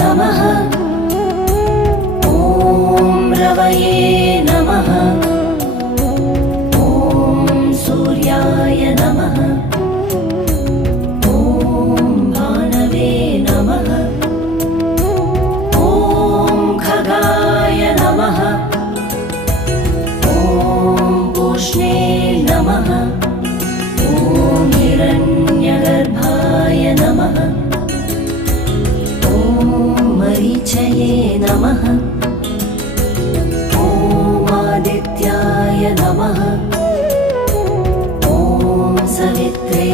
नमः। ॐ रवये नमः। ॐ सूर्याय नमः। ॐ भानवे नमः। ॐ खगाय नमः। ॐ पूष्णे नमः। ॐ हिरण्यगर्भाय नमः। ॐ मरीचये नमः। ॐ आदित्याय नमः। ॐ सवित्रे